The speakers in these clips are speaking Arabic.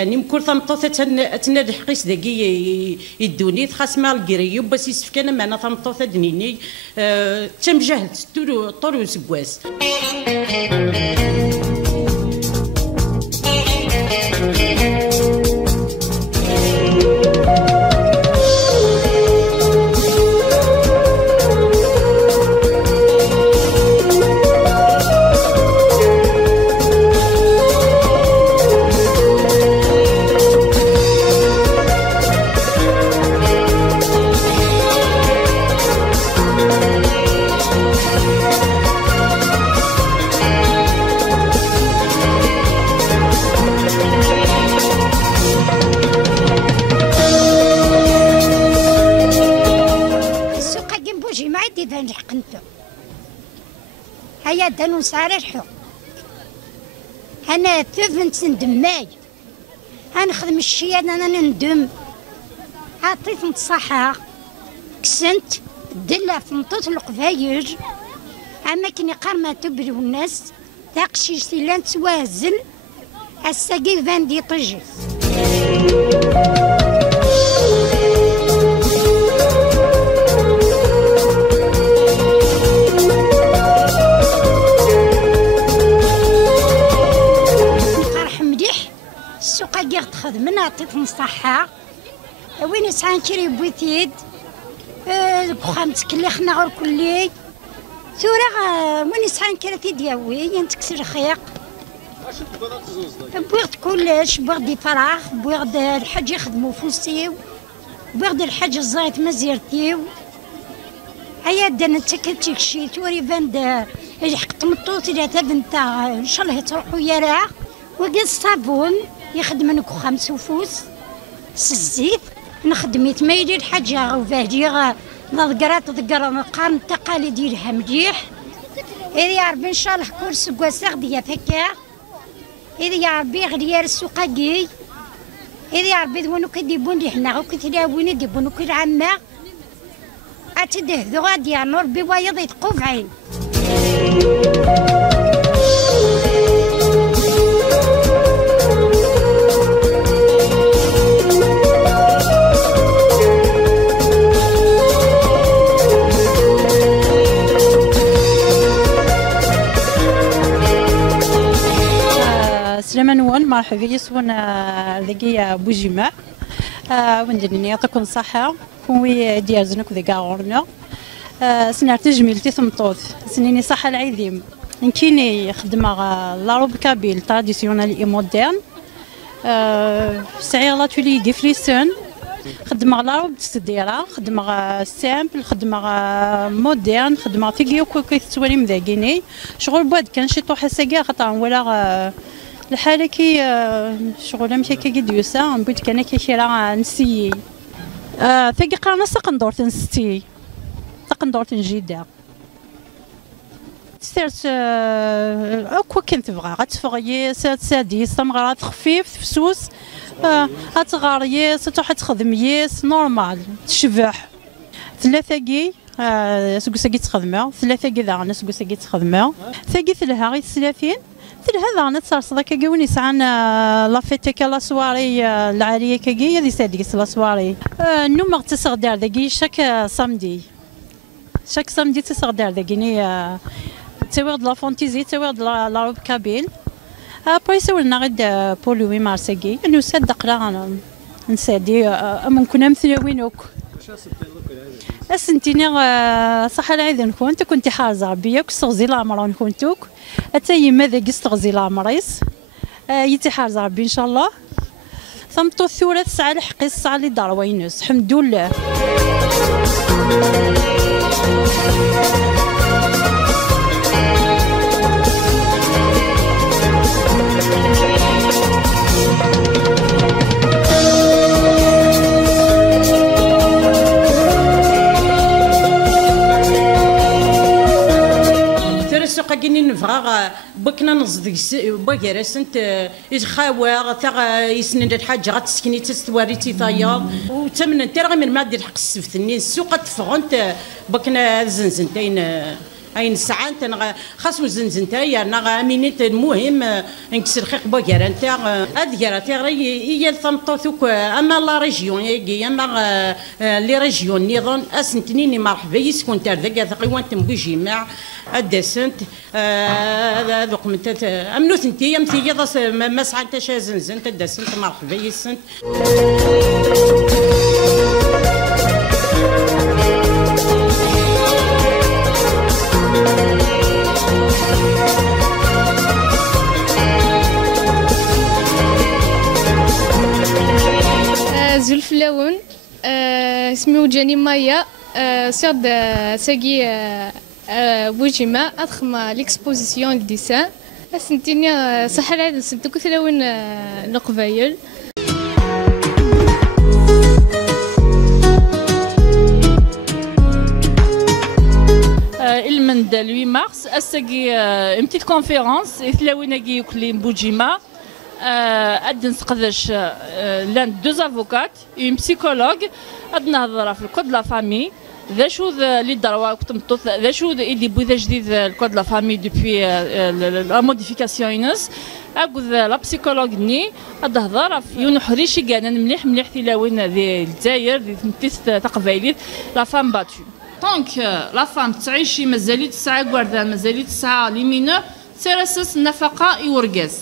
يعني كل ثمطوثة تنادي حقيس داكي يدوني خاص مع الكريو باش يسفكنا معنا ثمطوثة دنيني تمجهد طول سكواس. هيا دانو سعر الحق انا ثفنت ندماي هنخدم الشيء انا ندم عطيت نتصحى كسنت دله في مطوط القفايج اما كني قرمه تبري الناس تاقشيش سيلان توازن الساقي فاندي طجي تخدم عطيت نصحة وين سان كري بوتيد خمس كلي خنا غير كلي ثورة وين سان كري تيدياوي ينتكسر خيق بغيت كلش بغيت فراغ بغيت الحاج يخدمو فوسيو بغيت الحاج الزايت مزيرتيو هيا دانا تكتشك شي توري فاند الحق مطوط إلا تبنتا إن شاء الله تروحو يرا وقال الصابون يخدم لك 5 فوس الزيت نخدم يتميلي الحاجة وفاهجي نذكرات ذكر قارن التقاليد ديالها مليح إذا يا ربي إن شاء الله كل سكواس غدية فكا إذا يا ربي غديار السوقاكي إذا يا ربي ذوانو كديبون لي حنا غو كتلاوين ديبونو كالعامة أتدهذو غادي يا نور بوايض يتقوف عين. سلامة نوال مرحبا يسون ذكية بوجمع وندني يعطيكم الصحة كوي ديال زنك ذكا غورنا سنار تجميلتي ثمطوط سنيني صحة العظيم نكيني خدمة لاروب كابيل تراديسيونال اي مودرن سعي لاتولي دي فليسون خدمة لاروب تسديرة خدمة سامبل خدمة مودرن خدمة ثقيل كوكي تسوالي مذاقيني شغل بواد كان شي طوحة ساقية خاطر ولا الحالة كي شغل مشي كي ديوسا نبغيت كان كي شيرا نسيي ثقي قرانا سقندور تنستي تقندور تنجيدا سيرت اكوا كنت تبغى غتفغي ساديس تمغرات خفيف فسوس غتغاريس تروح تخدم ياس نورمال تشبح ثلاثة كي سكوساكي تخدمها ثلاثة كي ذا سكوساكي تخدمها ثقي ثلها غير 30 هذا انا تصرص كي وين يسعن لافيتي كلا سواري العاليه كي هذه ساديس لا سواري نوم تصغدار داكي شاك سامدي تصغدار داكيني تاويغ د لا فونتيزي تاويغ د لا روب كابيل ابري سولنا غير بولوي مارساكي انه ساد قرا نسادي ممكن امثلوينوك اسنتيني صح العيد نكون كنت حارزه بيا كستغزي العمر نكونتوك حتى يما ذاك استغزي العمريس يتي حارزه ربي ان شاء الله ثمطو الثورة تسعى الحقي الساعة اللي دار وينوس الحمد لله. قاكيني نفغا بكنا نصدق باكراسنت يخاوى تاع يسند الحاجه غتسكني تستواري تيطايا وتمن انت راه من ما دير حق السفتني السوق تفغنت بكنا زنزنتين اين ساعه انا خاصو زنزنتايا انا امينيت المهم نكسر خيق باكرا نتاع اديراتي هي ثمطوك اما لا ريجيون يا اما لي ريجيون نيضون اسنتنيني مرحبا يسكن تاع ذاك ثقيوانت بجماع الدسنت ذوق من امنوت انت يمثي ما ساعه انت شازنزنت الدسنت مرحبا يسنت زلفلاون اسمي جاني مايا سيد ساقي بوجيما أضخم ليكسبوزيسيون ديسان سنتيني صح العيد سنتو كثلاون نقبايل المند 8 مارس اساقي une petite conférence ثلاويناكي يوكلين بوجيما أدن نسقدش لان دوز افوكات اون بسيكولوج أدن نهضر في الكود لا فامي ذا شو اللي دروا كنت مطوط ذا شو اللي بوذا جديد الكود لا فامي دوبوي لا موديفيكاسيونز اكوذ لا بسيكولوج ني أدهضر في ينحريشي كان مليح مليح ثلاوين ذي الجزائر ذي تمتيس تقبايليت لا فام باتو دونك لا فام تعيشي مازالي تسعى كواردان مازالي تسعى لي مينور سيراسس النفقه يوركاز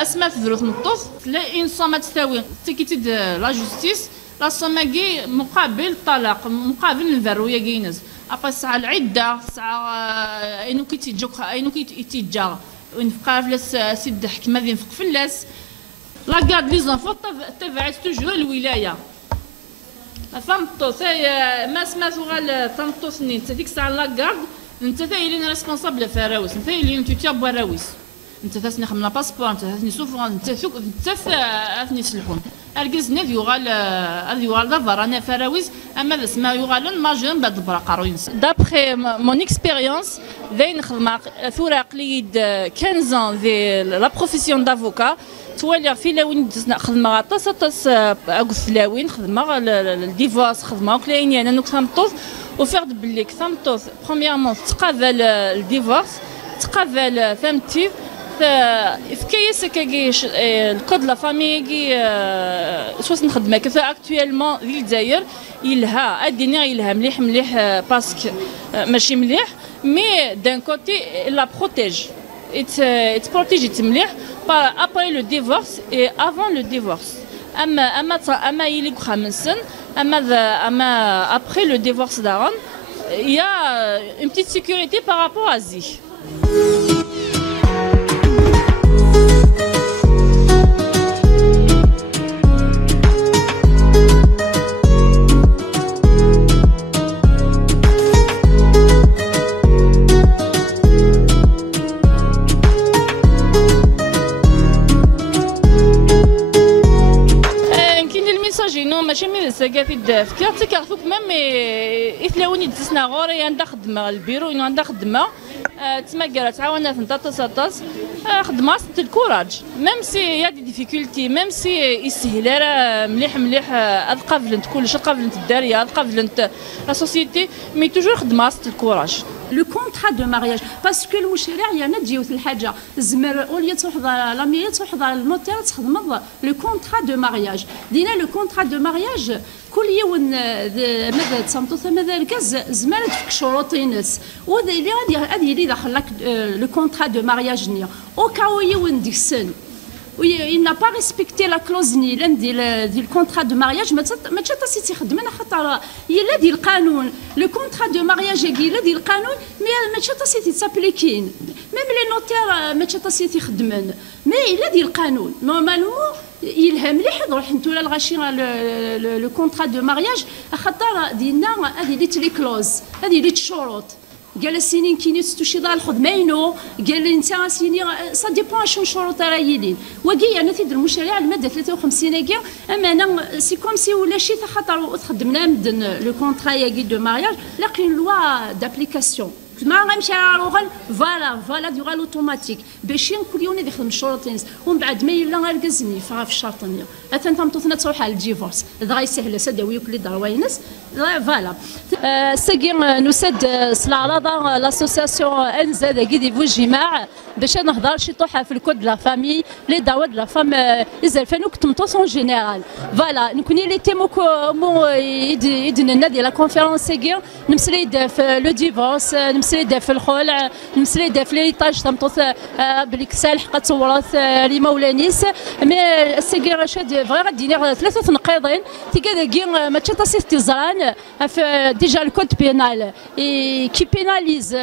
اسماء تدرو تمطوط لا اون صوم تساوي تيكيتيد لا جوستيس لا صوماكي مقابل الطلاق مقابل الفرويه كينز ابا الساعه العده الساعه اينو كيتيجوك اينو كيتيجا ونفقار فلاس سيد حكمه ذي نفق فلاس لا كارد لي زونفو تبعت توجور الولايه فهمتو ما سمعتو غال فهمتو سنين ديك الساعه لا كارد انت ثايلين ريسبونسابل فراوس انت ثايلين توتيا بوراويس انت ثاني خمنا باسبور انت ثاني سوفران انت ثاني سلحون اركزني يغال دافر انا فراويس اما ذا سما يغالن ماجون بعد البراقروينس دابخي مون اكسبيريونس ذي نخدم ثورة قليد 15 ذي لا بروفيسيون دافوكا توالي في لاوين خدمة طاس اكوث لاوين خدمة الديفورس خدمة كلايني انا نوك ثمطوط وفرد بليك ثمطوط برومييرمون تقابل الديفورس تقابل ثمتي في كيس كاكيش الكود لا فامي كي سواس نخدمها كيف اكطويلمون في الجزائر يلها اديني يلها مليح مليح باسكو ماشي مليح مي دان كوتي لا بروتيج ات بروتيجي مليح ابري لو ديفورس اي افون لو ديفورس اما يلي خامس اما ابري لو ديفورس دارون il y a une petite sécurité par rapport à ça. ماشي من الساكات الداف كي كارثوك ميم يثلاوني دسنا غوري عندها خدمه البيرو انه عندها خدمه تما كرا تعاونات نتا تصاطاس خدمه ست الكوراج ميم سي يا دي ديفيكولتي ميم سي يسهل راه مليح مليح قابلنت كلشي قابلنت الداريه قابلنت لا سوسيتي مي توجور خدمه ست الكوراج لو كونطرا دو مارياج باسكو المشرع يعني تجيوث الحاجه الزمر اوليا تحضر لامية تحضر النوتير تخدم لو كونطرا دو مارياج دينا لو كونطرا دو مارياج كل يوم ماذا تصمتو ماذا الكاز زمان تفك شروطينس وذا اللي غادي يلي داخل لك لو كونترا دو مارياج نيا او كاو يوم ديك السن il n'a pas respecté la clause ni ديال الكونترا دو مارياج ما تشاتاسي تيخدمنا خاطر هي لا ديال القانون لو كونترا دو مارياج هي لا ديال القانون ما تشاتاسي تيتابليكين ميم لي نوتير ما تشاتاسي تيخدمن مي لا ديال القانون نورمالمون يلهم مليح نروح نتولا الغاشي لو كونترا دو مارياج خاطر ديالنا هذه اللي لي كلوز هذه اللي الشروط قال السنين كي تستوشي دار الخدمينو قال لي انت سيني سا ديبون شنو شروط رايلين وكي انا تيد المشاريع الماده 53 كاع اما انا سي كوم سي ولا شي خاطر خدمنا مدن لو كونترا ياكي دو مارياج لكن لوا دابليكاسيون ما غنمشي روغن فوالا ديغا لوتوماتيك باش كل يوم يخدم الشروطين ومن بعد ما يلا غالكازني فغا في الشرطنيه اتا تمطوثنا تروح على الديفورس دغا يسهل سداوي كل دروينس فوالا ساكي نسد سلاراضا لاسوسياسيون انزاد كي دي فوجيماع باش نهضر شي طوحه في الكود لا فامي لي دوا د لا فام ازال فانو كتمطوس اون جينيرال فوالا نكوني لي تيمو مو يدنا ديال لا كونفيرونس كي نمسلي في لو ديفورس نمسلي في الخلع نمسلي في ليطاج تمطوث بليك سالح قد تصورات لي مولانيس مي السيكي رشاد فغي غادي 3 نقيضين تيكا ما تشطاسي تيزران ديجا الكود بينال كي بيناليز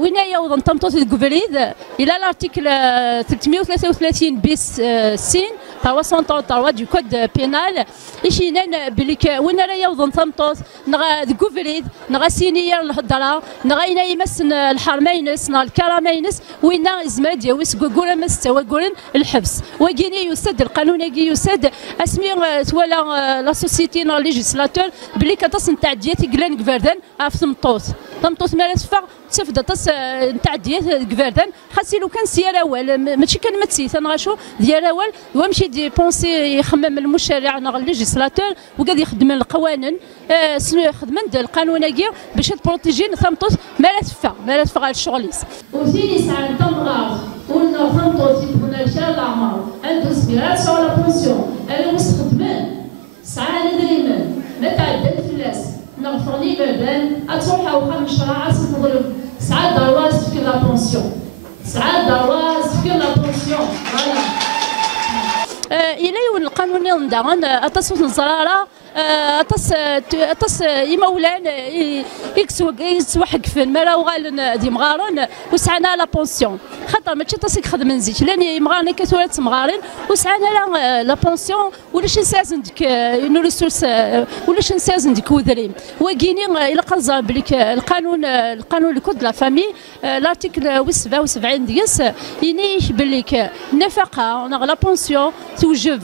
وين يوضن تمطوث الكوفريد الى الارتيكل 333 بيس سين 333 دو كود بينال يشينان بليك وين راه يوضن تمطوث نغا الكوفريد نغا سينيا الهضره نغا يمسن الحرمينس نغا الكرامينس وين زمان دياويس كوكولا مستوى كورن الحبس وكيني يسد القانون كي يسد اسمي تولا لا سوسيتي نو ليجيسلاتور بلي كتص نتاع ديات كلان كفردان في تمطوط مالا تفا تفدا تص نتاع ديات كفردان خاصي لو كان سير اول ماشي كان متسيت انا شو ديال اول ومشي دي بونسي يخمم المشرع نو ليجيسلاتور وقاعد يخدم القوانين خدمن القانون كي باش تبروتيجي تمطوط مالا تفا على الشغليس وفي ساعه تمغار قلنا تمطوط يكون ان شاء الله عمر عنده سبيراسيون لا بونسيون انا مستخدمان ساعه دايما ما تعدل فلاس نغفرني بردان اتروح او خمس شراعات تضرب ساعه دواز في لا بونسيون ساعه دواز في لا بونسيون فوالا الى يون القانون ندان اتصوت الزراره اتص يمولان يكسوا حقفن مالا وغالن دي مغارن وسعنا لا بونسيون خاطر ماشي تصيك خدم نزيت لان يمغارن كتولات مغارن وسعنا لا بونسيون ولاش نسازن ديك نو ريسورس ولاش نسازن ديك وذريم وكيني الى قنزر بليك القانون الكود لا فامي لارتيكل 77 ديس ينيش بليك النفقه لا بونسيون توجب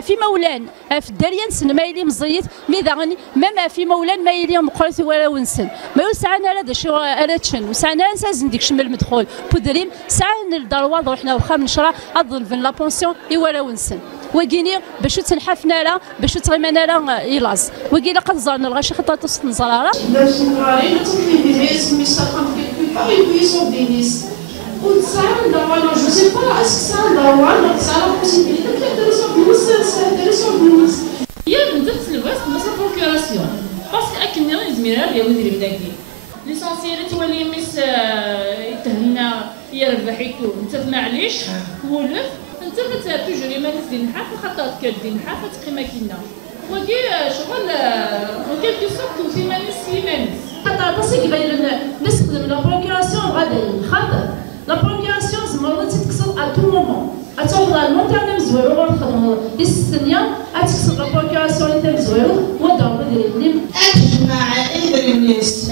في مولان في الداريان سن يلي مزيت ميداني ما في مولان ما يلي مقرث ولا ونسن ما يسعنا هذا شو اراتشن وسعنا نسازن ديك شمل المدخول بودريم سعنا الدرواد وحنا وخا من شرا اظن في لا بونسيون ولا ونسن وكيني باش تنحفنا لا باش تغيمنا لا يلاز وكي لقد زرنا الغاشي خطا تصف نزراره باش نقاري نتوفي بينيس مي ساقم كيلكو با يبوي سو بينيس وتسعى ندوار جو سي با اسك سا ندوار تسعى لا بوسيبيليتي كي ترسو بينيس هي بنت الوقت مثلا بروكوراسيون باسكو اكن الزميرات ديال وديري بداكي ليسونسيال تولي ميس يتهنا يربحيتو انت معليش ولف انت توجوري مانيس ديال النحاف خاطر كدير النحاف تقيما كينا وكي شغل وكيلكو سورت في مانيس خاطر باسكو باين نستخدم لا بروكوراسيون غادي خاطر لا بروكوراسيون زعما تتكسر ا تو مومون اتوضع المونتانا مزويرو ونخدمو الثانيه اتكسر لا بروكوراسيون اللي مزويرو ودور ديالي اجمع اذا الناس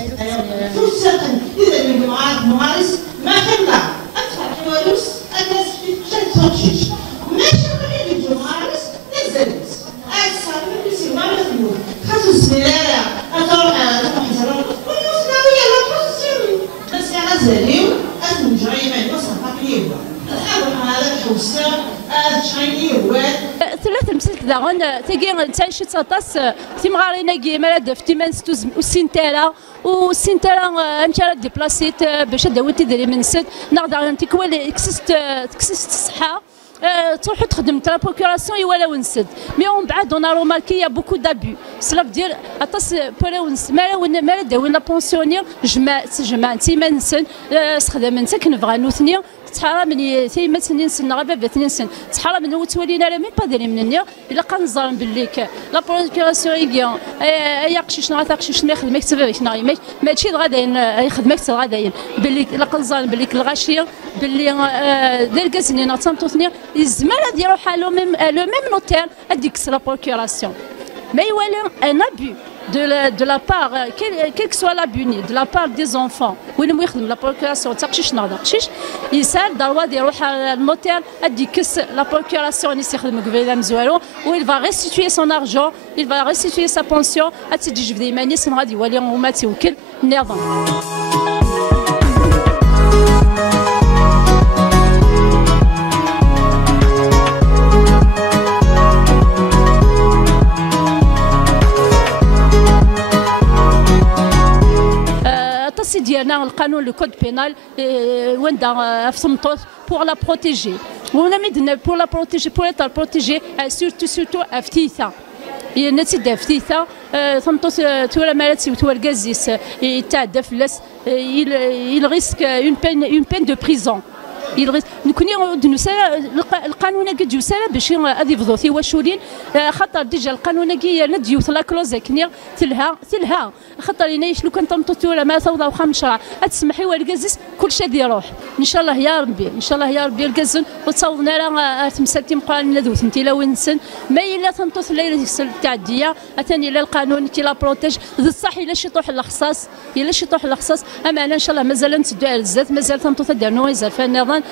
فرصه اذا الممارس ما خلا ادفع فلوس الناس في شي ماشي خلي الممارس نزلت اصلا بيصير ما نخدمو خاصو السميره اتروح حجره والمسناويه لا بروسيون بس غازاليو اسمو جريمه وصفه كليوه هذا الحوسه هذا شيني هو ثلاث مسلك داغن تيجي تعيش تاطاس تيمغارينا كيما دفتي منستوز والسنتالا والسنتالا امشي ديبلاسيت باش داوتي دري من ست نقدر انت كوال كسست الصحه تروحوا تخدم لا بروكوراسيون ولا ونسد مي اون بعد اون روماركي يا بوكو دابو سلا دير اطاس بولا ونس ما داوينا بونسيونير جمع تيما نسن استخدام نتا كنبغى نوثني تحرى من تيما تنين سن غا بابا تنين سن تحرى من وتولينا راه مي با داري منني الا كنظن باللي لا بروكوراسيون يجي يا قشيش نغا تقشيش ما يخدمك تبارك نغي ماشي غاداين يخدمك غاداين باللي الا كنظن باللي الغاشيه باللي دير كازنينا تنطوثني الزمان غادي يروح لو ميم نوتير هذيك لا بروكوراسيون ما يوالي ان ابو de la part, quel que soit l'abus, de la part des enfants, où ils ont la procuration, ils savent le notaire a dit que la procuration où il va restituer son argent, il va restituer sa pension, ديالنا القانون لو كود بينال وندا في سمطوط بور لا بروتيجي ونا ميدنا بور لا بروتيجي بور ايتا بروتيجي سورتو افتيثا نتي دافتيثا سمطوط تورا مالتي وتورا كازيس يتعدى فلاس il risque une peine de prison نكوني القانون كي تجو سالا باش غادي يفضوا في واشورين خاطر ديجا القانون كي نديو لا كلوز كني تلها خاطر ينايش لو كان تمطوتو ولا ما توضا وخا مشرع تسمحي والكازيس كلشي غادي يروح ان شاء الله يا ربي ان شاء الله يا ربي الكازن وتصاوبنا راه تمسكتي مقارنه ذو ثنتي لا وينسن ما الا تمطوت لا التعديه ثاني لا القانون كي لا بروتيج ذو الصح الا شي طوح الاخصاص الا شي طوح الاخصاص اما ان شاء الله مازال نتدو على الزات مازال تمطوت دار نويزا فنظن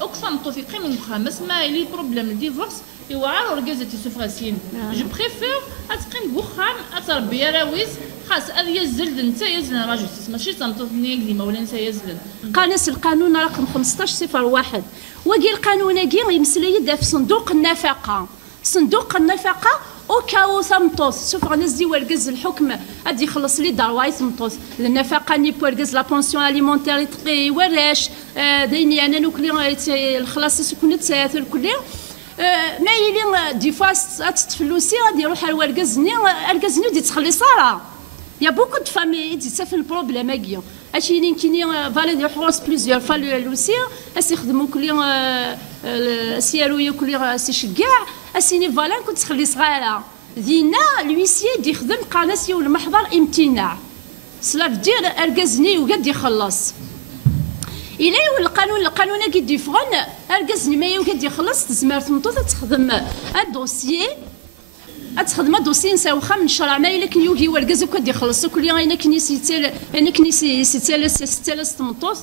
اقسم توفي قيم مخامس ما لي بروبليم ديفورس يوعر ورجازتي سفراسين جو بريفير اتقيم بوخام اتربي راويز خاص اد يزلد انت يزلد راجل ماشي تنطوني ديما ولا انت يزلد قانس القانون رقم 1501 وقي القانون كي يمسلي يد في صندوق النفقه صندوق النفقه او كاو ثمطوس شوف غنزي ورقز الحكم غادي يخلص لي دار واي ثمطوس النفقه ني بورقز لا بونسيون اليمونتير تقي وراش دايني انا نوكلي الخلاص يكون تساثر كلي ما يلي دي فوا تتفلوسي غادي يروح الورقزني الورقزني ودي تخلي صرا يا بوكو دو فامي دي تسافر البروبليم هكيا اشي لين كيني فاليدي حواس بليزيور فالو لوسي اس يخدموا كلي سيارويه كلي سي شكاع اسيني فالان كنت تخلي صغيره دينا لويسي دي يخدم قناسي والمحضر امتناع سلاف دير اركزني وقد يخلص الى القانون كي ديفغن اركزني ما يوقد يخلص تزمر تمطوط تخدم الدوسيي تخدم دوسي نساو خا من شرع ما الا كان يوغي وركز وكد يخلص كل انا كنيسيتال انا كنيسيتال تمطوط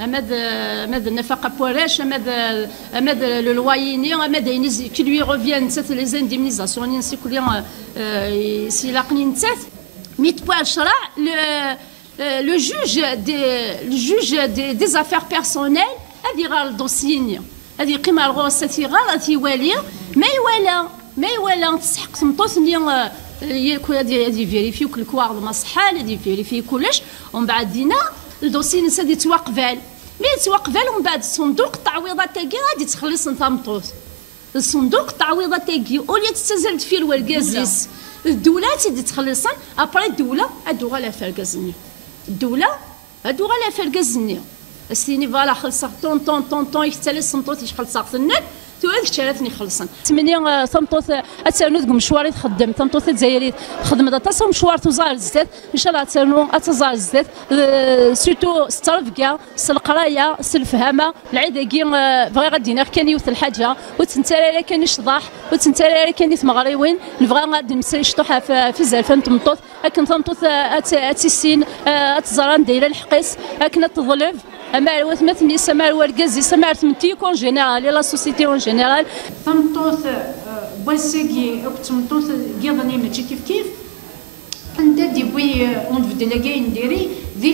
اماد النفقه بوراش اماد لو لواييني اماد ينزي كي لوي ريفيان تات لي زانديمنيزاسيون نسي كل سي لاقني نتات ميت بوا الشرع لو جوج دي افير بيرسونيل هادي غير الدوسيين هادي قيمه الغوصه غير تيوالي ما يوالا تسحق تمطوثني يدي فيريفيو كل كوار ما صحال يدي فيريفي كلش ومن بعد دينا الدوسي نسا دي توقفال مي توقفال ومن بعد صندوق التعويضات تاعي غادي تخلص نتمطوث الصندوق التعويضات تاعي اوليا تستزلت فيه الوركازيس الدوله تيدي تخلصن ابري الدوله ادو غالا فركازني الدوله ادو غالا فركازني السيني فوالا خلص طون يختلي الصندوق يخلص النت توالك شارتني خلصن تمني تمطوط اتسالو مشوار تخدم تمطوط الجزائري خدم تصوم مشوار توزار الزيت ان شاء الله تسالو اتزار الزيت سورتو سترفكا القرايه الفهامه العيداكي بغي غادي كان يوث الحاجه وتنترى كان يشطح وتنترى كان يتمغريوين نبغى غادي نمسي شطوحه في زلفان تمطوط لكن تمطوط اتسين اتزران دايره الحقيس لكن تظلف اما مثلني سمار وركازي سمار تمتيكون جينيرال لا سوسيتي اون جينيرال تمطوط بوسيكي تمطوط كيضني ماشي كيف عندها دي بوي اون بدنا كاي نديري ذي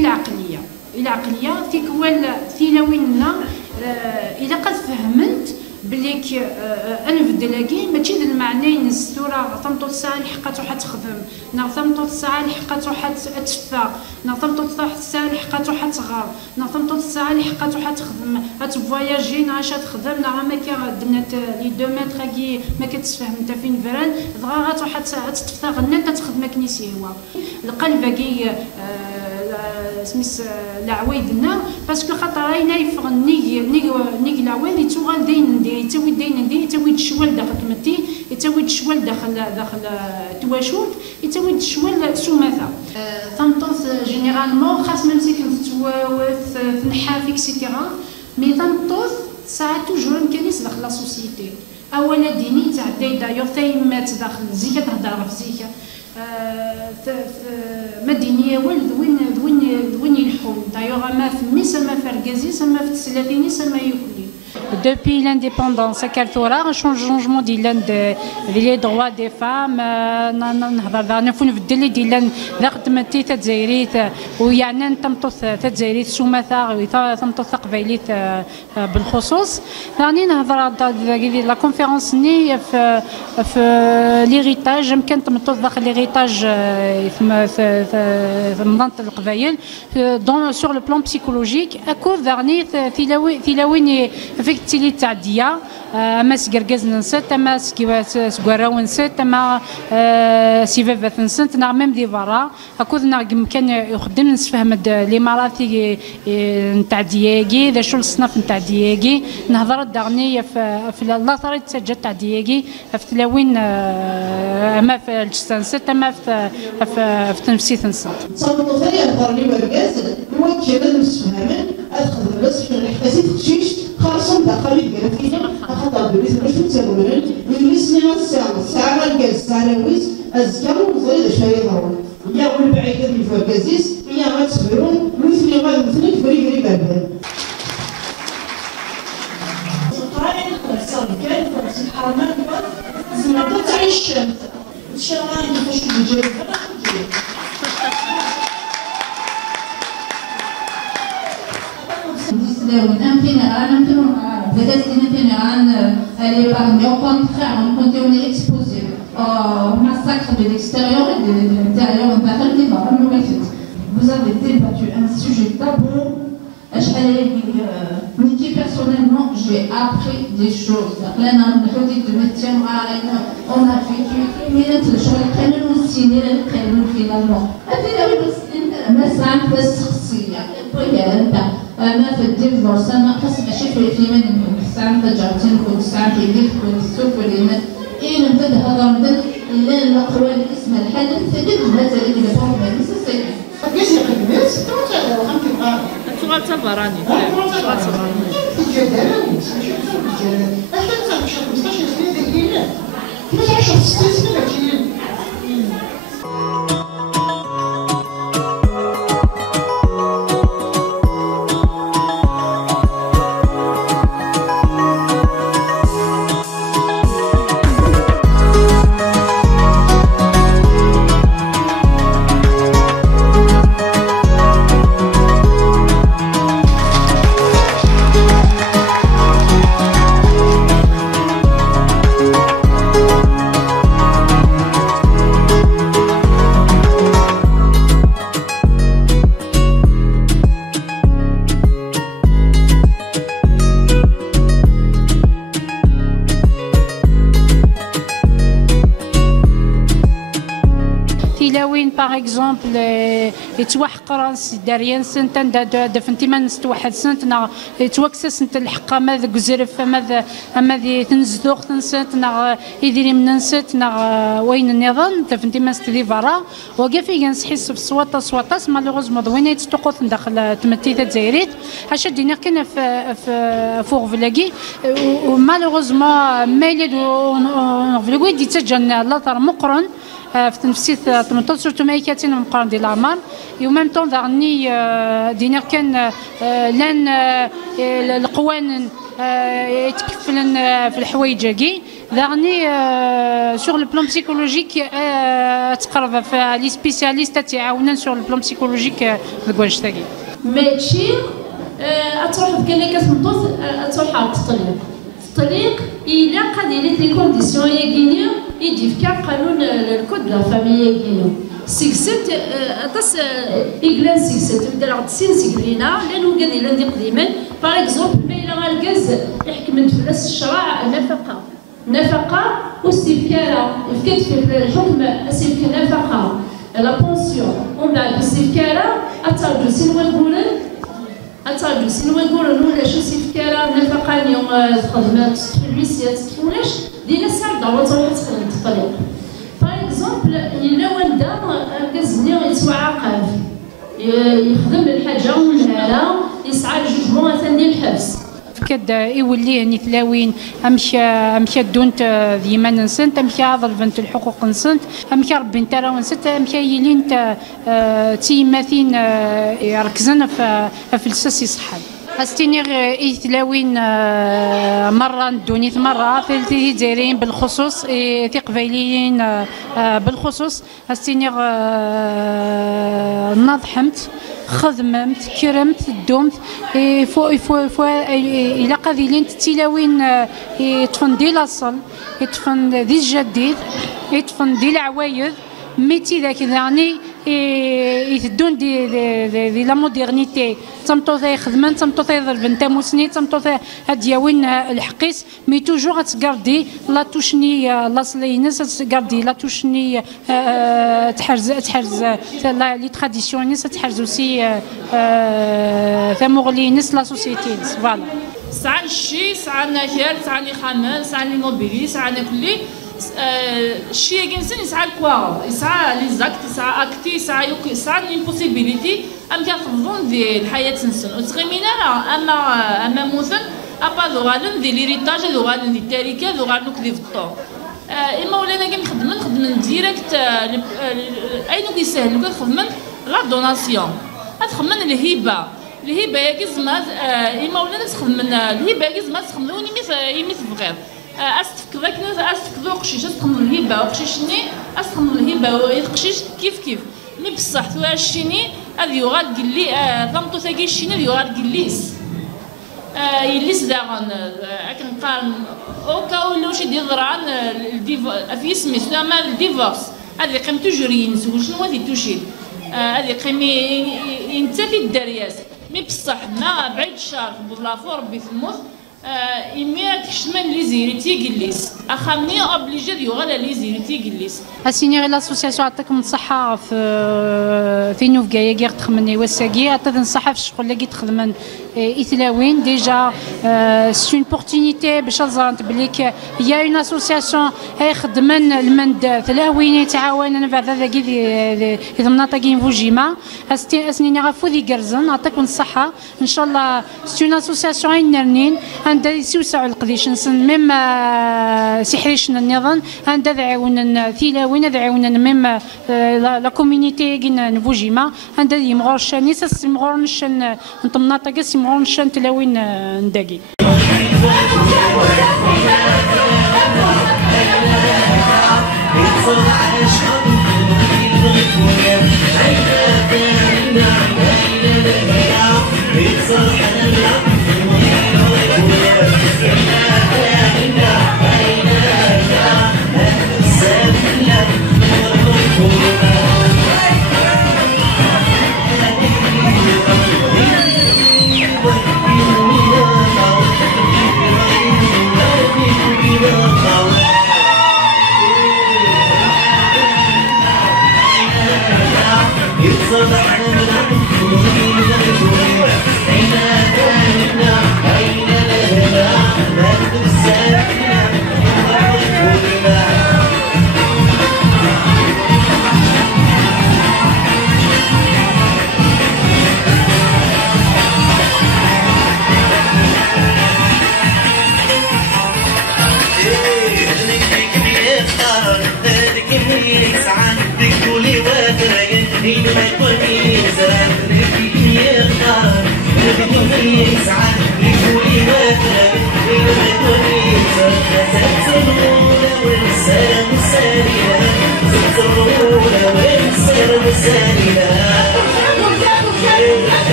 العقليه تيكوال ثيلاويننا الا قد فهمت بليك انفدلاكي ماشي ذا المعنى نستورا تمطوط الساعه اللي حقا تروح تخدم نا تمطوط الساعه اللي حقا تروح تشفى نا تمطوط الساعه اللي حقا تروح تغار نا تمطوط الساعه اللي حقا تروح تخدم تفواياجي نا عاش تخدم نا ما كدنات لي دومين تراكي ما كتفهم انت فين فران دغا تروح تتفتح غنات تخدم كنيسي هو القلبكي سميس العوايدنا باسكو خاطر راينا يفغ نيغ العوايد يتوغال داين يتوي داين يتوي الشوال داخل كمتي يتوي الشوال داخل تواشوت يتوي الشوال سوماثا تنطوط جينيرالمون خاص ميم سي كنتواوث تنحاف اكسيتيرا مي تنطوط ساعات توجور مكانيس داخل لا سوسيتي اولا ديني تعدي دايوغ تايمات داخل زيكا تهضر في زيكا مدينيه ولد وين يلحون دايوغ ما فمي سما فركازي سما في السلاتيني سما يوكلي. Depuis l'indépendance, un changement des droits des femmes, نفون في الدليل ديال خدمتي تزايريت ويعني تمطوط تزايريت سومثا تمطوط قبايليت بالخصوص. ثاني نهضر لا كونفيرونس ني في ليغيتاج يمكن تمطوط داخل ليغيتاج في منظمة القبايل سور لو بلان بسيكولوجيك اكو ذاني ثيلاوين تيلي تعديه اما سكركاز نسات اما سكواراو نسات اما سيفافات نسات نا ميم دي فارا اكود نا كان يخدم نسفهم الامارات نتاع دياكي ذا شو الصناف نتاع دياكي نهضر داغني في لاطري تسجل تاع دياكي في تلاوين اما في الجسان نسات اما في تنفسيت نسات صوتو ثاني يهضر لي وركاز هو كيما نسفهمن ادخل بس في الحكايه تخشيش خاصهم داخل ديال فينا خاطر بليس باش تسولن يلسنا الساعه الكاس الساعه ويس ازكى وزيد شويه ضروري يا ولد بعيد من فوكازيس يا ما تصبرون مثلي ما مثلك فري بابان قرايه الصار كان في الحرمان زعما تعيش الشمس الشمس يخش بالجبل un elle est parmi au contraire, on est exposé au massacre de l'extérieur et de l'intérieur. Vous avez débattu un sujet tabou. Personnellement, j'ai appris des choses. On a vécu ما في الديفورس انا قسم اشوف في من الساعه تجارتين كل ساعه يدير كل السوق واليمن ايه لم تذهب رمضان الا الاقوال اسم الحدث تجد هذا اللي يفهم بس سيء كيف الناس تروح غنتبقى تشغل تبراني باغ اكزومبل يتوحق راس داريان سنت دفنتي ما نستوحد سنت نا يتوكسس نت الحقه ماذا كزرف ماذا تنزدوغ تنسات نا يديري من نسات نا وين النظام دفنتي ما ستدي فرا وقافي كنسحس في صواطاس مالوغوزمون وين يتوقف داخل تمتيت الجزائريت اش دينا كان في فوق فلاكي ومالوغوزمون مايلد فلاكي ديتسجل لاطر مقرن في تنفسيت 18 سورتو مايكاتين مقارن ديال العمر و ميم طون داغني دينا كان لان القوانين يتكفلن في الحوايجاكي داغني سور لو بلان بسيكولوجيك تقرب في لي سبيسياليست تيعاونن سور لو بلان بسيكولوجيك الكواجتاكي ماشي تروح بكلي كتمطوط تروح عاود تطلب الطريق إلا قد يلي لي كونديسيون ياكيني يجي في قانون الكود لا فامي ياكيني سيكسات أطاس إغلان سيكسات تبدا غد سين سيكلينا لأنه قاد إلا ندي قديما باغ إكزومبل ما إلا غالكاز يحكمت فلاس الشرع نفقة واستذكارة فكات في الحكم استذكار نفقة لا بونسيون ومن بعد الاستذكارة أترجو سين ونقولوا ولا شو استذكارة نفقة اليوم تخدمات تفلسيات تفولاش دينا ساعة ضرورة تروح تخدم في الطريق باغ إكزومبل إلا وندا كازني يتوعاقب يخدم الحاجة ونهارا يسعى لجوجمون ثاني الحبس كاد يولي نثلاوين امشى دونت ديما نسنت امشى ظلفنت الحقوق نسنت امشى ربي نتا راه نسنت امشى يلين تيماثين يركزن في الساس يصحاب استينيغ إثلاوين مرة ندوني مرة في دايرين بالخصوص في قبايليين بالخصوص استينيغ نضحمت خدمت كرمت دومت فو إلا قاذلين تلاوين يتفندي لاصل يتفند ذي الجديد يتفندي العوايد ميتي ذاك يعني يثدون دي لا مودرنيتي تمطوطي خدمان تمطوطي ضربن تاموسني تمطوطي هادياوين الحقيس مي توجور غتقاردي لا توشني لاصلينس تقاردي لا توشني تحرز لي تراديسيونيس تحرز اوسي ثمغلينس لا سوسيتي فوالا ساعة الشي ساعة النكار ساعة لي خامان ساعة لي موبيلي ساعة كلي الشيء كنسن يسعى الكواغ يسعى لي زاكت يسعى اكتي يسعى ليمبوسيبيليتي ام كتظن ديال الحياه تنسن وتغيمينا اما موثن ابا ذوغالن دي ليريتاج ذوغالن دي التركه ذوغالن كدي في الطور اما ولانا كنخدم ديريكت اين كيسهل كنخدم لا دوناسيون تخمن الهبه يا كيزمات اما ولانا تخدم الهبه يا كيزمات تخدموني يمي تبغيض استفكذاك استفكذو قشيش استخدم الهبه وقشيشني استخدم الهبه وقشيش كيف مي بصح ثوا الشيني هذا يغال قال لي ضمطو ثاقي الشيني هذا يغال قليس يليس داغن كنقال اوكا ولا شي ديال ضران في اسمي زعما الديفورس هذه قيم توجور ينسو شنو هذه توشي هذه قيم انت في الدرياس مي بصح ما بعيد الشهر بلافور ربي في الموت إميات كشمان لي زيرتي جليس أخمني أبليجي يغلى لي زيرتي جليس أسيني لاسوسياسيون عطاكم الصحة في نوفكايا كي تخمني وساقي عطاك الصحة في الشغل اللي تخدمن إثلاوين ديجا سي اون بورتينيتي باش زرانت بليك هي اون اسوسياسيون خدمن المند ثلاوين يتعاونن بعد ذاك إذا مناطقين فوجيما أسنيني غافو ذي كرزن عطاكم الصحة إن شاء الله سي اون اسوسياسيون ينرنين عندها يسوسعوا القديش نسن ميم سحريشنا النظام عندها ذعاونن ثلاوين ذعاونن ميم لا كوميونيتي كين نفوجيما عندها يمغورشان يسس يمغورنشان نطمناطا كاس يمغورنشان تلاوين نداقي It's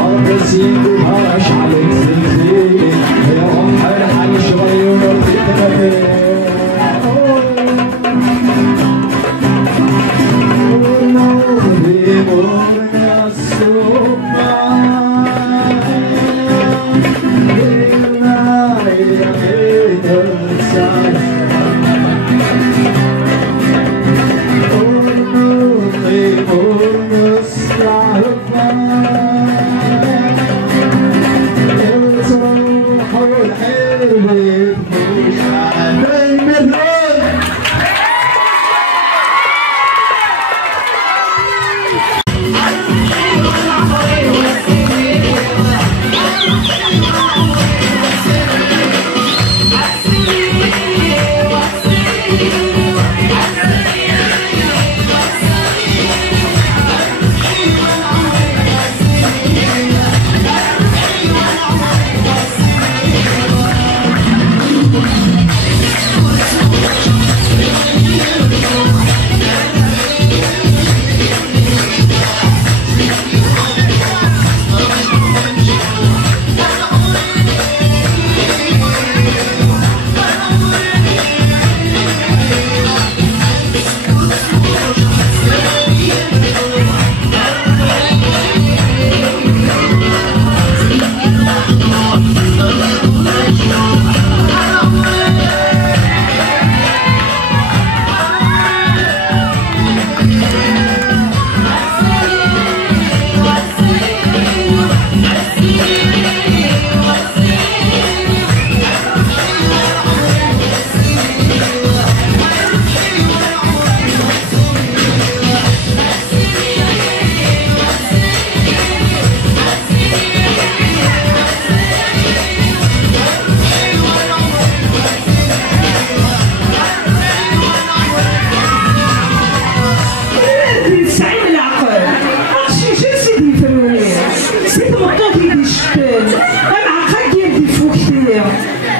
All the sea, hush, Alex,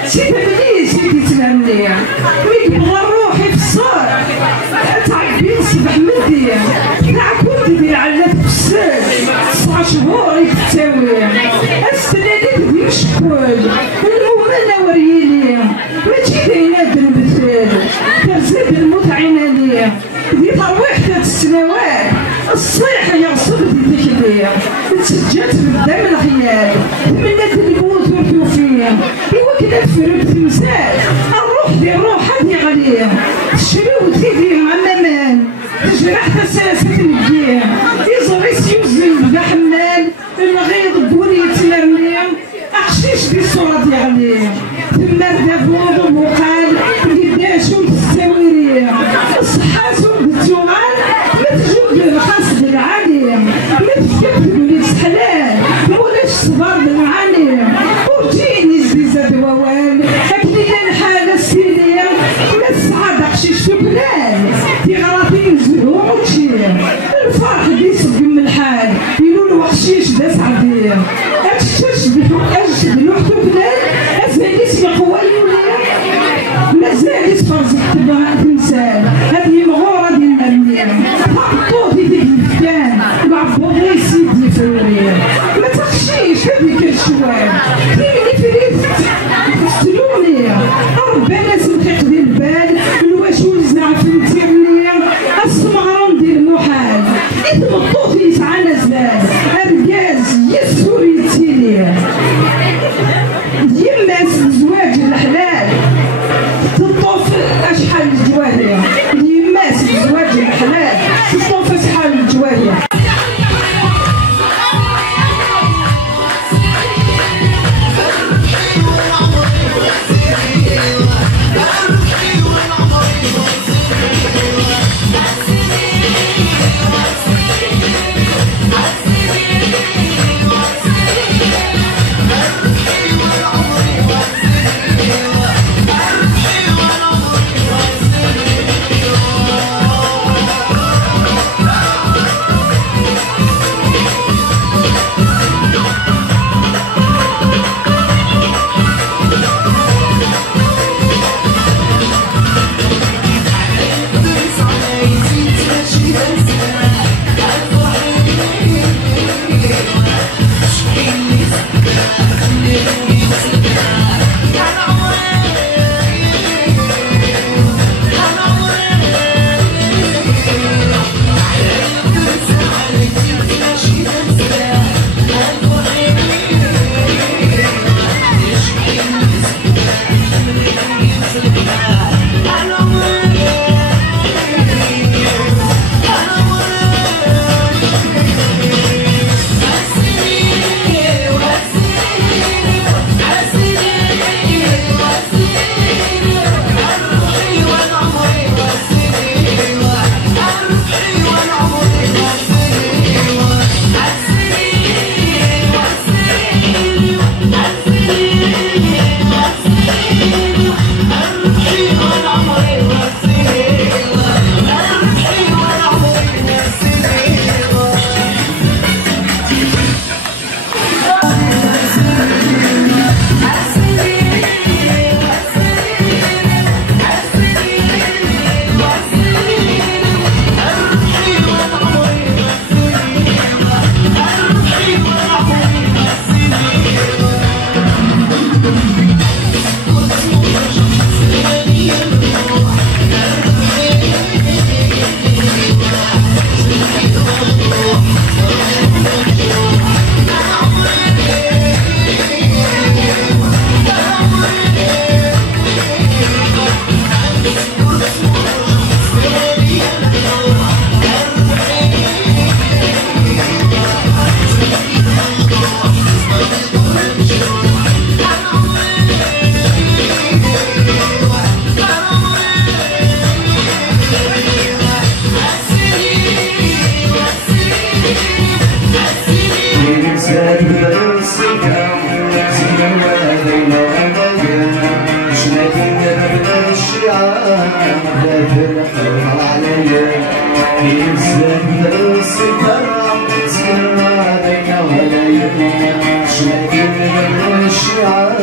سيدي ملي سيدي تمني ويقبل روحي في الصور تعبي نصبح مدي كاع كنت دير على تفسد 9 شهور يتساوي استناني تدير شكول المهمة وريلي ماشي كاينة المثال ترزاد الموت عيناني دي ترويح 3 سنوات الصيح يغصب ديك ليا تسجلت بالدم الخيال تمنيت الموت والتوفيق ايوا كدا تفرق تمثال الروح دي الروح هادي غاليه الشلوت تيدي مع مامان تجرح تساسة البيع يزري سيوزن بدا حمال الغيض بوري تمرني اخشيش دي الصورة ديالي تمر دابون ومقال قداش وتساويري الصحة والتوغال ما تجود الخاص بالعالي ما تفكر تقولي سحلال مولاش صبر بالعاني وجيني زيزة دوال اكلي الحالة السينية ما السعادة قشيش تبلال تيغراطي نزلو وتشي الفرح ديسب من الحال يقولوا وحشيش دا سعدي اتشتش بلوح تبلال ازالي اسمي قوي مازال يتفرز تمثال هذه مغورة ديال المرمية هبطوطي ديك الفكان وعبوطي سيدي فوري ما تخشيش هذيك الشوال كيمني فريد تستلوني ربنا سمحيق ديال البال الواشول زرع في التيرنية السمغرون ديال المحال يتمطوطي يسعى نزال الركاز يسوري تيلي يماس الزواج الحلال تطوف اشحال الجواهر يماس الزواج الحلال تطوف اشحال الجواهر الشعار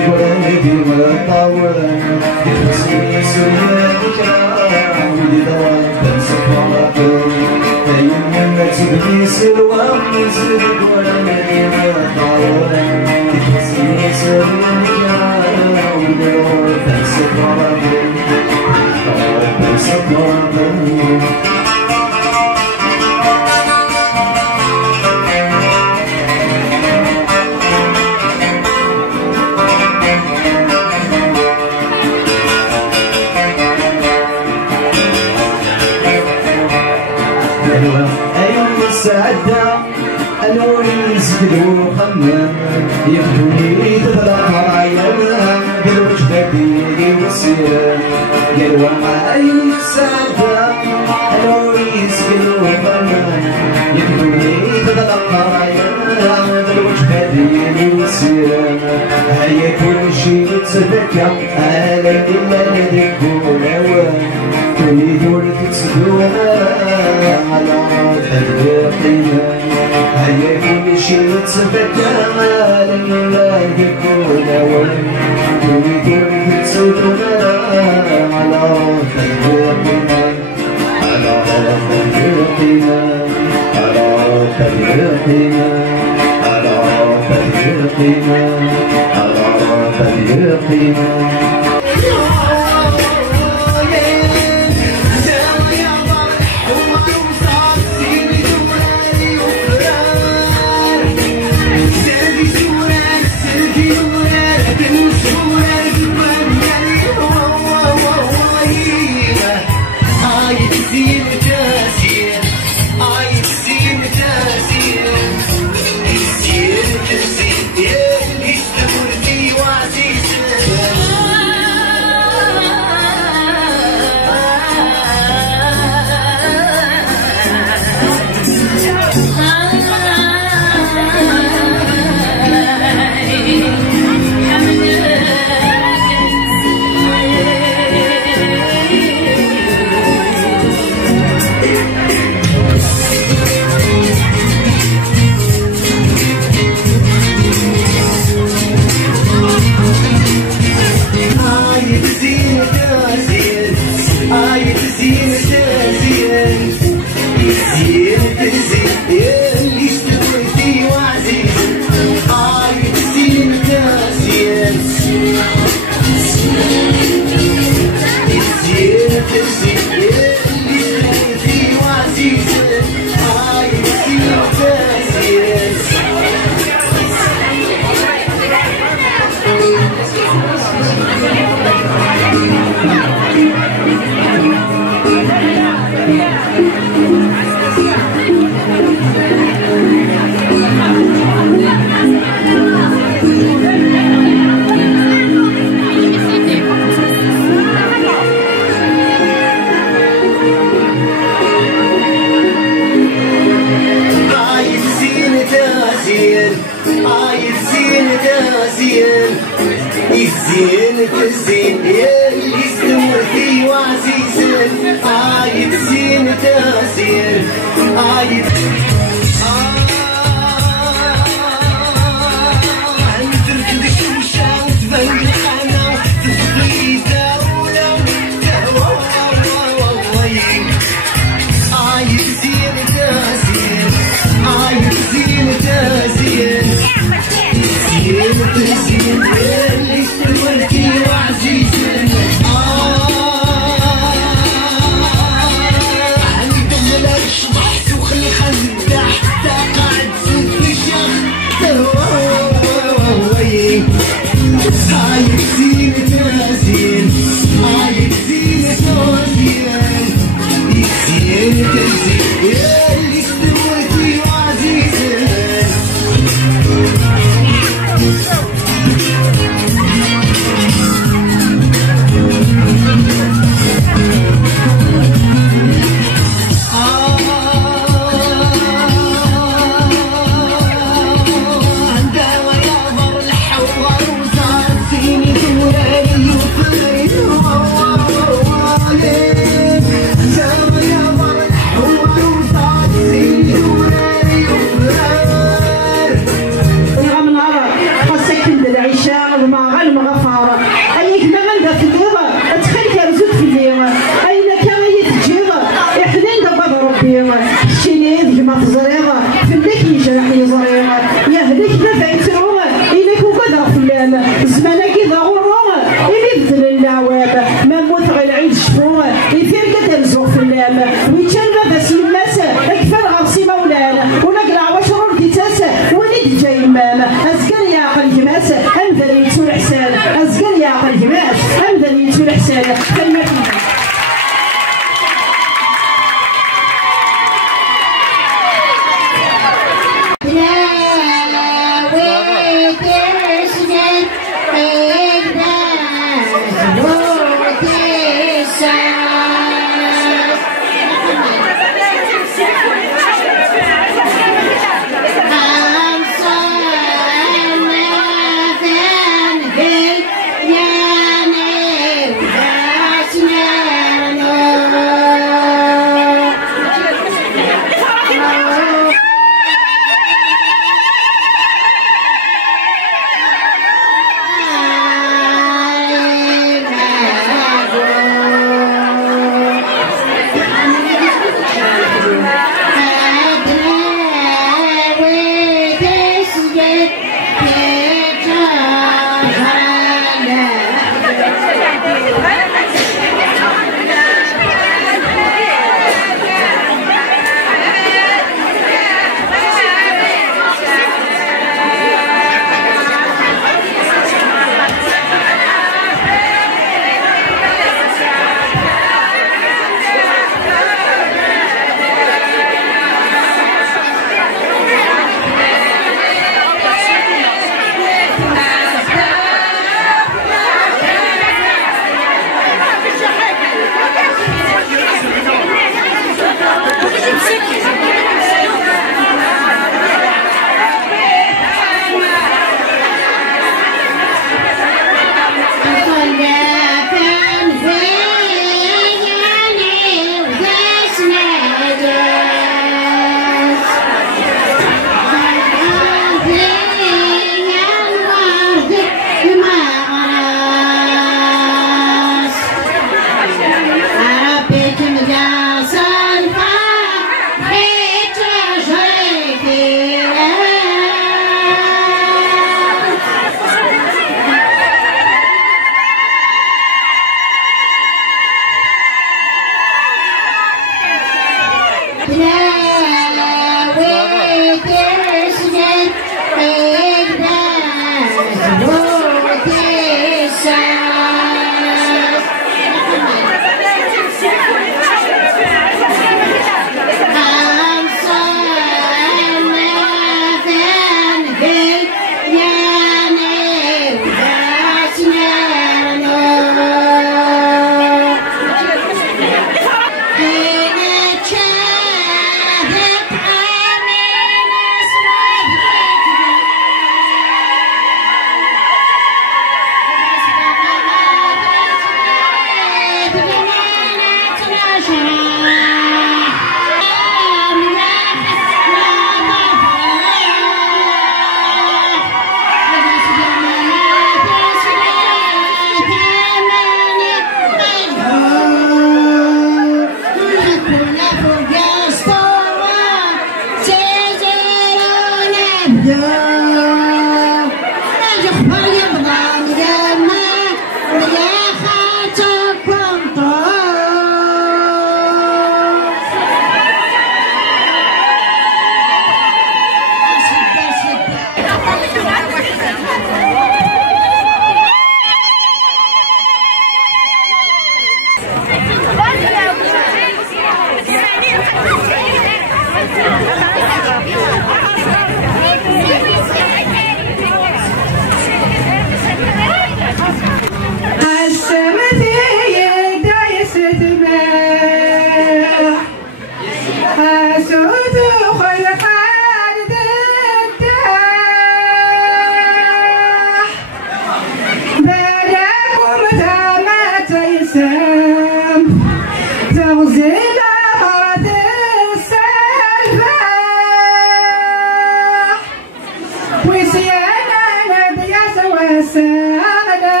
وسعنا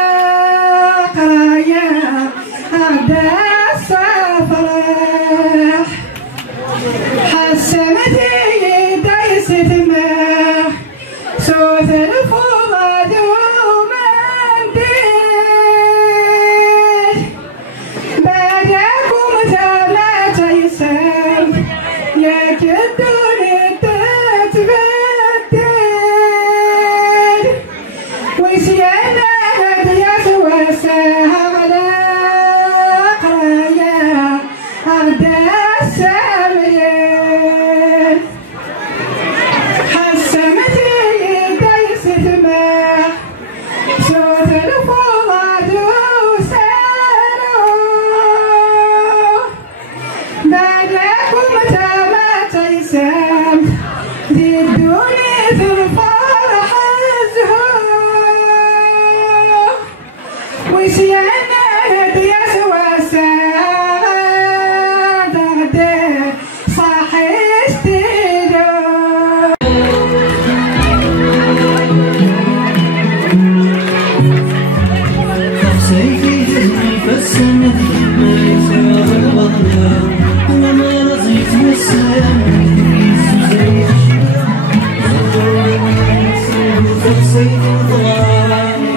قرايا عدا الصفراح حسمتي دايس دماغ صوت الفؤاد ومنديل بعدكم ثلاث أيام يا كدوني تتبدل وسيانا هديات وسهلا قرايا عدا الساميين حسمتي دايس دماغ صوت الفؤاد وسارو بعدكم ثلاث أيام زدوني في الفرح الزهور وسيانا هديات وسادة صاحي استدو سيفي تهمي فالسند ما يفرغ الغضب وما رضيت والسلام سيف الظلام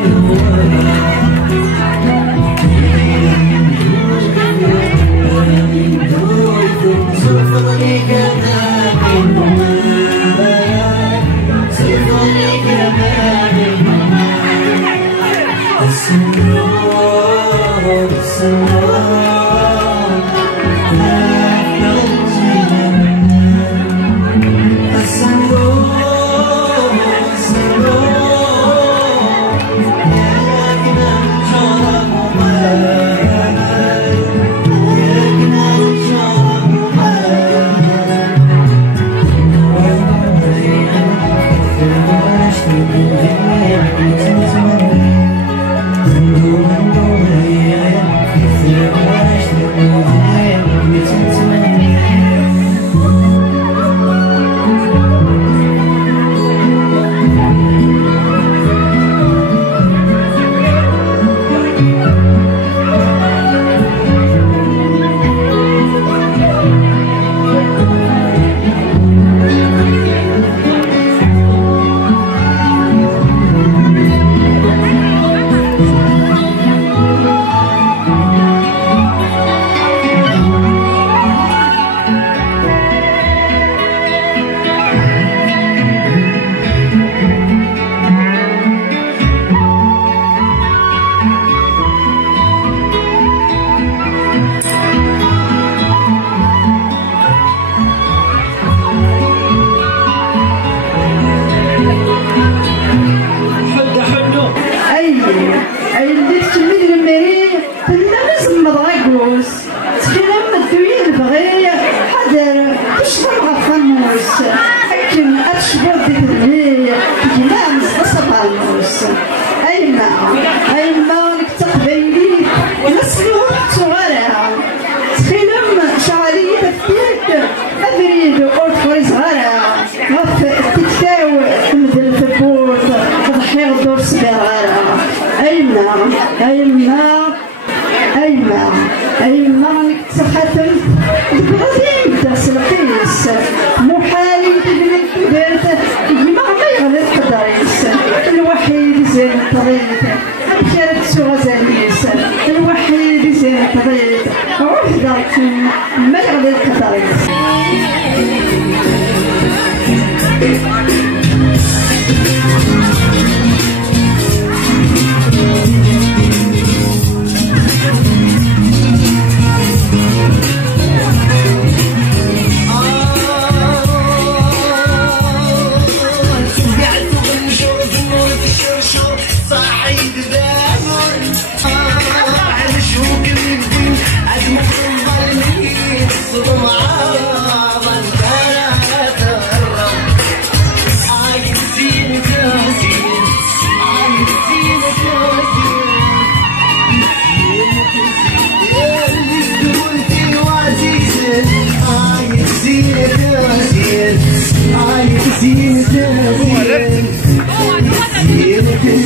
صاحي ببابور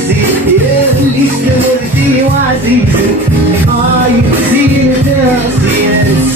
ترزي يا اللي استمرتي وعزيزة عايز زينة ناسيات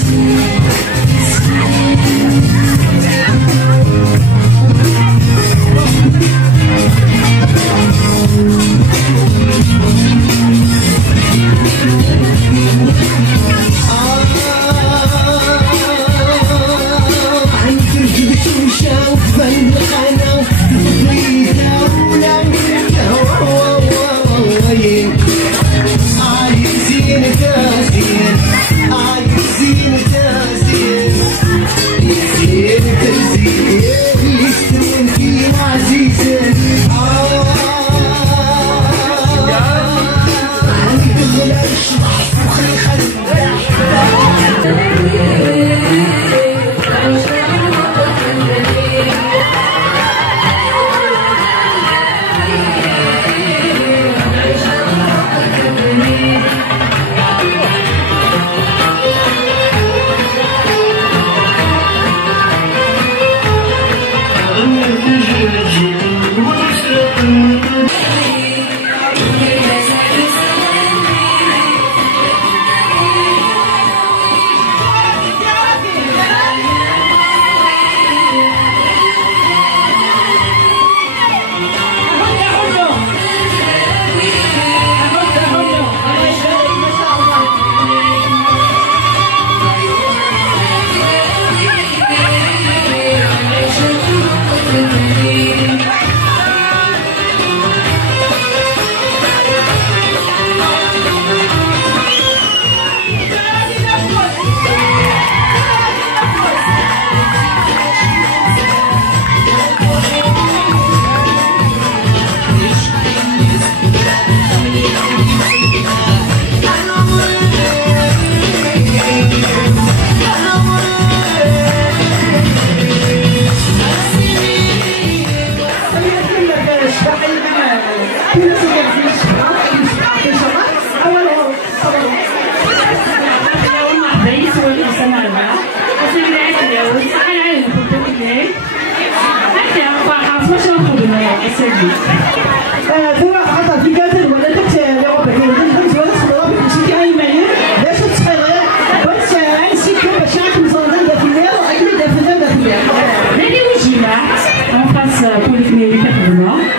Polyclinique 80.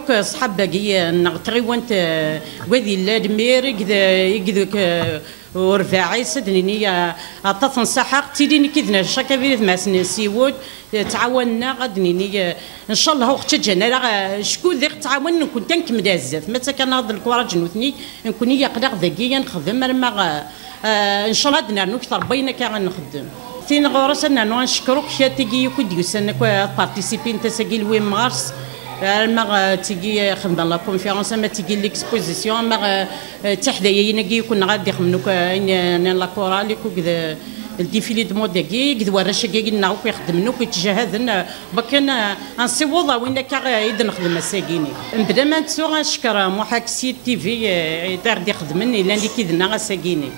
نشكروك صحاب باقي نغتغيوانت وذي اللادمير كذا ورفاعي سدنيني عطات نصحق تيديني كذنا شاكا بيرث مع سيوود تعاوننا غادنيني ان شاء الله وقت جانا راه شكون ذيك تعاون نكون تنكمل الزاف متى كان هذا الكوراج نوثني نكون يقدر ذكيا نخدم ما ان شاء الله دنا نكثر بينا كاع نخدم تين غورس انا نشكروك شاتيكي كنت يسنك بارتيسيبي انت ساكي لوين مارس ما تيجي خدمنا لا كونفيرونس ما تيجي ليكسبوزيسيون ما تحدايا ينقي كنا غادي خمنوك ان لا كوراليك وكذا الديفيلي دو موداكي كذا ورشه كي نعاود يخدمنو كيتجاهدن بكان نصيوضا وين كا يد نخدم مساكيني نبدا ما نتسو نشكر محاكسي تي في تاع يخدمني الا اللي كيدنا ساكيني